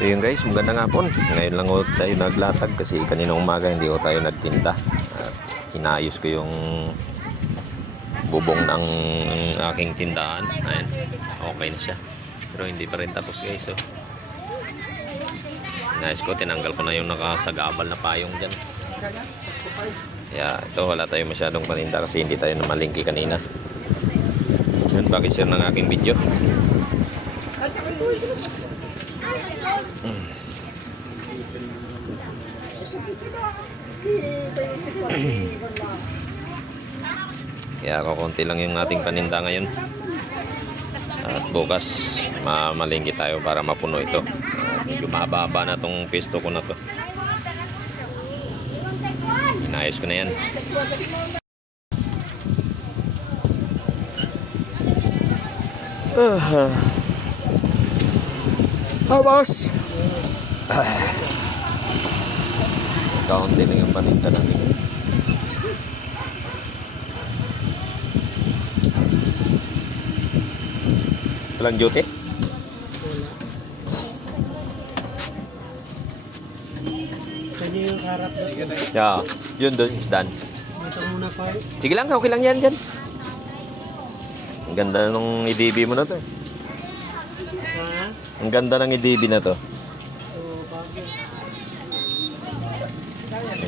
So yun guys, magandang hapon. Ngayon lang tayo naglatag kasi kanina umaga hindi ko tayo nagtinda. At inayos ko yung bubong ng aking tindahan. Ayan, okay na siya. Pero hindi pa rin tapos guys. So, inayos ko, tinanggal ko na yung nakasagabal na payong dyan. Kaya ito wala tayo masyadong paninda kasi hindi tayo namalingki kanina. Yun, pakishare ng aking video. Kaya kukunti lang yung ating paninda ngayon. At bukas, mamalingki tayo para mapuno ito. At medyo mababa na tong pisto ko na to. Inayos ko na yan. Uh, oh, boss. Kaunti lang yung paninda namin. Walang duty? Sa inyo yung harap doon. Yeah, yun doon, is done. Dito muna pa. Sige lang, okay lang yan dyan. Ang ganda ng IDB mo na to. eh. Ang ganda ng IDB na to.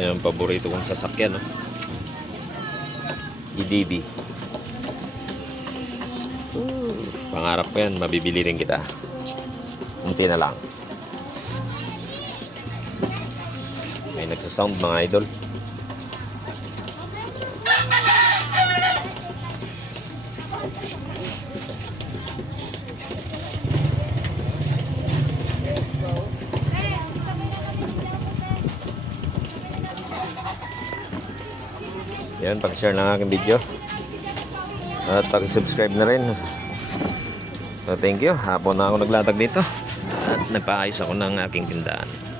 Yan paborito kong sasakyan, no? IDB. Uh, Pangarap ko yan, mabibili rin kita. Unti na lang. May nagsasound mga idol. Yan, pag-share ng aking video. At pag-subscribe na rin. So, thank you. Hapon na ako naglatag dito. At nagpaayos ako ng aking tindahan.